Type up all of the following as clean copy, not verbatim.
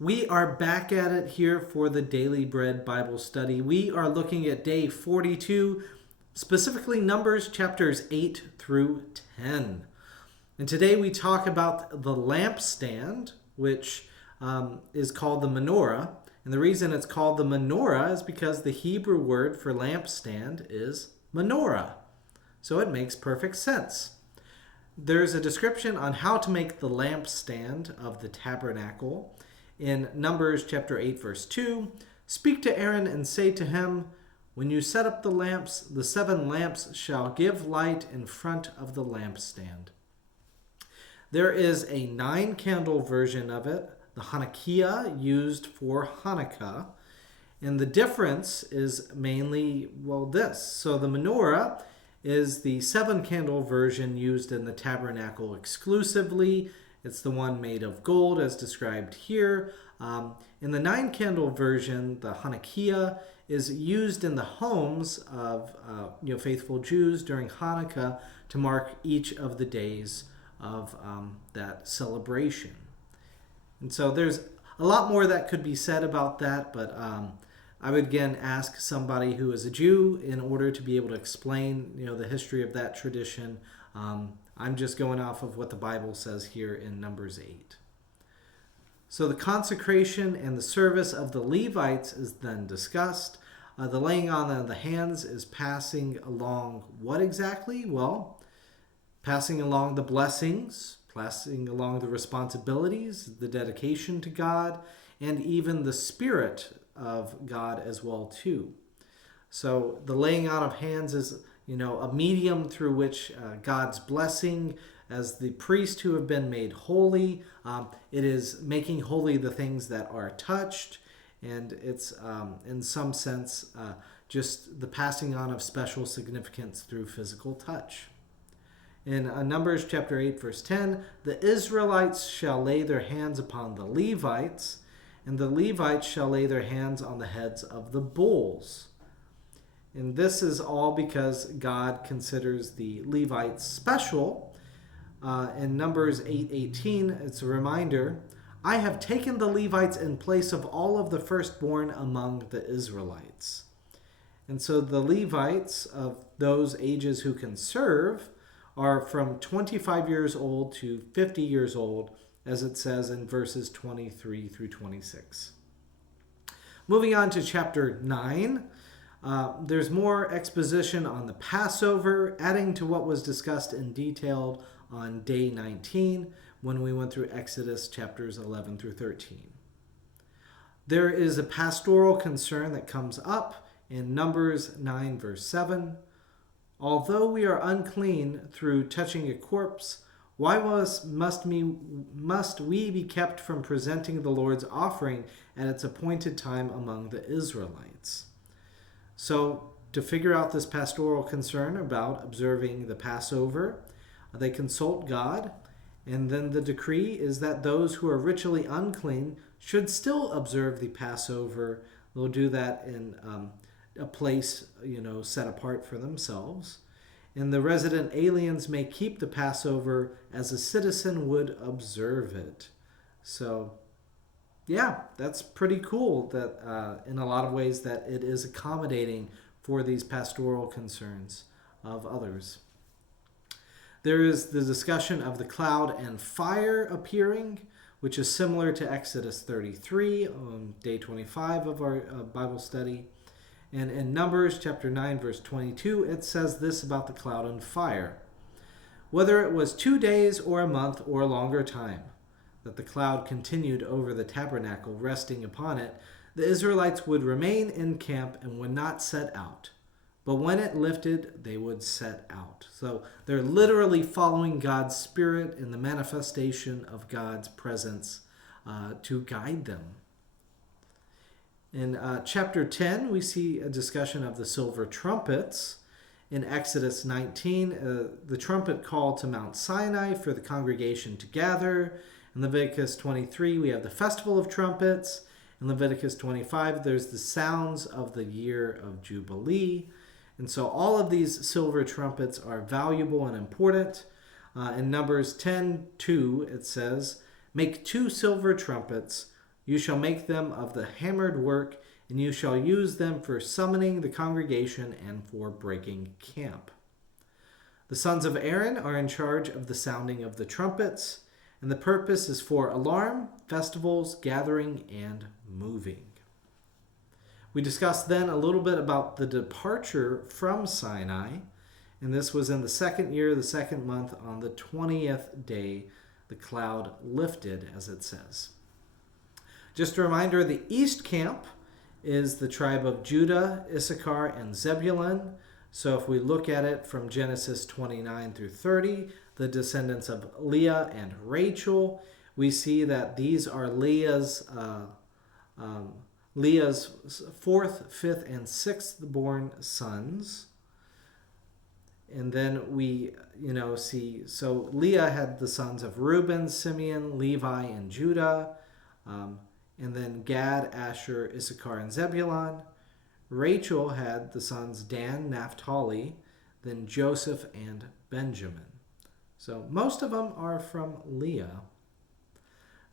We are back at it here for the Daily Bread Bible study. We are looking at day 42, specifically Numbers chapters 8 through 10. And today we talk about the lampstand, which is called the menorah. And the reason it's called the menorah is because the Hebrew word for lampstand is menorah. So it makes perfect sense. There's a description on how to make the lampstand of the tabernacle. In Numbers chapter 8, verse 2, "Speak to Aaron and say to him, when you set up the lamps, the 7 lamps shall give light in front of the lampstand." There is a 9-candle version of it, the Hanukkah, used for Hanukkah. And the difference is mainly, this. So the menorah is the 7-candle version used in the tabernacle exclusively. It's the one made of gold as described here. In the 9-candle version, the Hanukkah is used in the homes of faithful Jews during Hanukkah to mark each of the days of that celebration. And so there's a lot more that could be said about that, but I would again ask somebody who is a Jew in order to be able to explain the history of that tradition. I'm just going off of what the Bible says here in Numbers 8. So the consecration and the service of the Levites is then discussed. The laying on of the hands is passing along what exactly? Well, passing along the blessings, passing along the responsibilities, the dedication to God, and even the Spirit of God as well too. So the laying on of hands is a medium through which God's blessing as the priests who have been made holy. It is making holy the things that are touched, and it's in some sense just the passing on of special significance through physical touch. In Numbers chapter 8, verse 10, "The Israelites shall lay their hands upon the Levites, and the Levites shall lay their hands on the heads of the bulls." And this is all because God considers the Levites special. In Numbers 8:18, it's a reminder, "I have taken the Levites in place of all of the firstborn among the Israelites." And so the Levites of those ages who can serve are from 25 years old to 50 years old, as it says in verses 23 through 26. Moving on to chapter 9. There's more exposition on the Passover, adding to what was discussed in detail on day 19 when we went through Exodus chapters 11 through 13. There is a pastoral concern that comes up in Numbers 9 verse 7. "Although we are unclean through touching a corpse, why must we be kept from presenting the Lord's offering at its appointed time among the Israelites?" So to figure out this pastoral concern about observing the Passover, they consult God, and then the decree is that those who are ritually unclean should still observe the Passover. They'll do that in a place set apart for themselves. And the resident aliens may keep the Passover as a citizen would observe it. So yeah, that's pretty cool that in a lot of ways that it is accommodating for these pastoral concerns of others. There is the discussion of the cloud and fire appearing, which is similar to Exodus 33 on day 25 of our Bible study. And in Numbers chapter 9 verse 22, it says this about the cloud and fire: "Whether it was 2 days or a month or a longer time, that the cloud continued over the tabernacle, resting upon it, the Israelites would remain in camp and would not set out. But when it lifted, they would set out." So they're literally following God's Spirit in the manifestation of God's presence to guide them. In chapter 10, we see a discussion of the silver trumpets. In Exodus 19, the trumpet call to Mount Sinai for the congregation to gather. In Leviticus 23, we have the Festival of Trumpets. In Leviticus 25, there's the sounds of the year of Jubilee. And so all of these silver trumpets are valuable and important. In Numbers 10:2, it says, "Make 2 silver trumpets. You shall make them of the hammered work, and you shall use them for summoning the congregation and for breaking camp. The sons of Aaron are in charge of the sounding of the trumpets, and the purpose is for alarm, festivals, gathering, and moving. We discussed then a little bit about the departure from Sinai, and this was in the second year, the second month, on the 20th day, the cloud lifted, as it says. Just a reminder, the east camp is the tribe of Judah, Issachar, and Zebulun. So if we look at it from Genesis 29 through 30, the descendants of Leah and Rachel, we see that these are Leah's fourth, fifth, and sixth born sons. And then we, see, so Leah had the sons of Reuben, Simeon, Levi, and Judah. And then Gad, Asher, Issachar, and Zebulun. Rachel had the sons Dan, Naphtali, then Joseph, and Benjamin. So most of them are from Leah.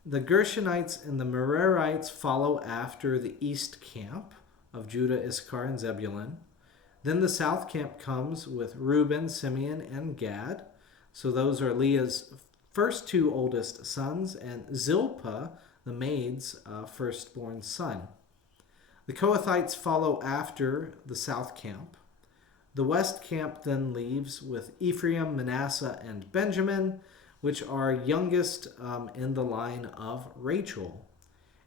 The Gershonites and the Merarites follow after the east camp of Judah, Issachar, and Zebulun. Then the south camp comes with Reuben, Simeon, and Gad. So those are Leah's first two oldest sons, and Zilpah, the maid's firstborn son. The Kohathites follow after the south camp. The west camp then leaves with Ephraim, Manasseh, and Benjamin, which are youngest in the line of Rachel.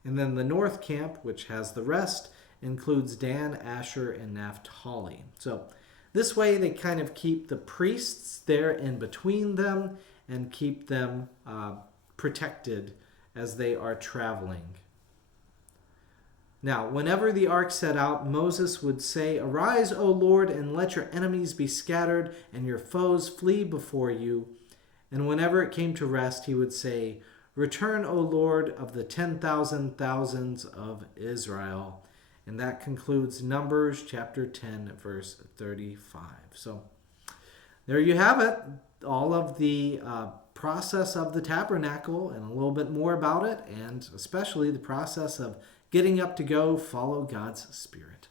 And then the north camp, which has the rest, includes Dan, Asher, and Naphtali. So this way they kind of keep the priests there in between them and keep them protected as they are traveling. Now, whenever the ark set out, Moses would say, "Arise, O Lord, and let your enemies be scattered, and your foes flee before you." And whenever it came to rest, he would say, "Return, O Lord, of the 10,000 thousands of Israel." And that concludes Numbers chapter 10, verse 35. So there you have it, all of the process of the tabernacle and a little bit more about it, and especially the process of getting up to go follow God's Spirit.